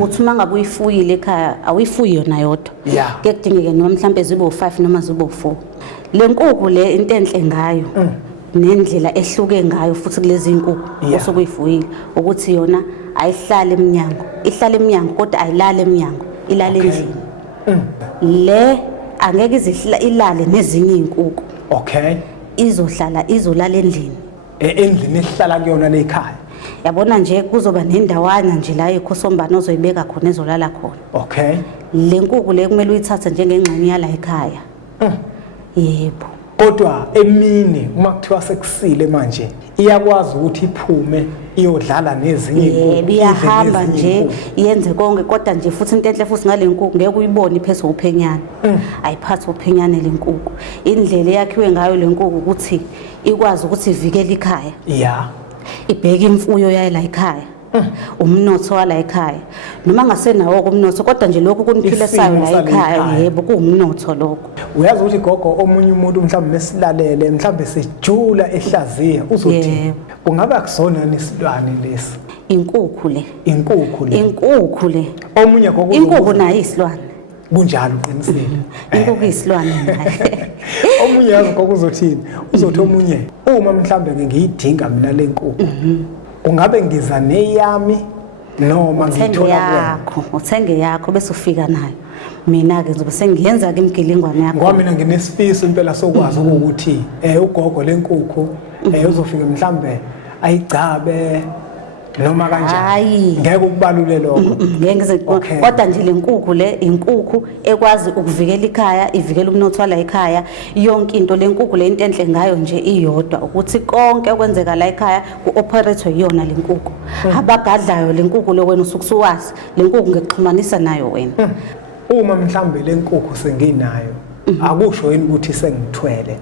uthi mangabe uyifuyile ekhaya awuyifuyi yona yodwa ke kudingeke noma mhlambe zibe u5 noma zibe u4 le nkukhu le into enhle ngayo nendlela ehluke ngayo futhi kulezi inkukhu osokuyifuyile ukuthi yona ayihlale eminyango ihlale eminyango kodwa ayilale eminyango ilale endlini le angeke ilale nezinye inkukhu izohlala izolala endlini endlini ehlala kuyona le ekhaya yabona nje kuzoba nendawana nje la ekhosombane ozoyibeka khona ezolala khona le nkukhu le kumele uyithathe njengengxenye yala ekhaya yebo kodwa emini uma kuthiwa sekusile manje iyakwazi ukuthi iphume iyodlala nezinye inkukhu iyahamba nje yenze konke kodwa nje futhi into enhle futhi ngale nkukhu ngeke uyibone iphethwe uphenyane ayiphathi uphenyane le nkukhu indlela yakhiwe ngayo le nkukhu ukuthi ikwazi ukuthi ivikele ikhaya ibheke imfuyo yayo la ekhaya umnotho wala ekhaya noma ngasenawo umnotho kodwa nje lokho kuniphilesayo la ekhaya yebo kuumnotho lokho uyazi ukuthi gogo omunye umuntu mhlawumbe mesilalele mhlawumbe sejula ehlaziya uzothi kungaba kusona nesilwane lesi inkukhu le omunye gogo inkukhu nayo isilwane kunjalo uqinisile inkukhu isilwane nayo omunye yazi gogo uzothini uzothi omunye uma mhlawumbe ngiyidinga mina le nkukhu ungabe ngiza neyami noma ngithola uthenge yakho bese ufika nayo mina ke ngizobe sengiyenza ke imgilingwane yakho ngoba mina nginesifiso impela sokwazi ukuthi ugogo lenkukhu uzofika mhlambe ayigcabe noma kanjani ngeke ukubalule lokho kodwa nje le nkukhu le inkukhu ekwazi ukuvikela ikhaya ivikela umnotho wala ekhaya yonke into le nkukhu le into enhle ngayo nje iyodwa ukuthi konke okwenzeka la ekhaya kuoperate yona le nkukhu abagadlayo le nkukhu le wena usukusuwazi le nkukhu ngekuxhumanisa nayo wena uma mhlambe le nkukhu senginayo akusho yini ukuthi sengithwele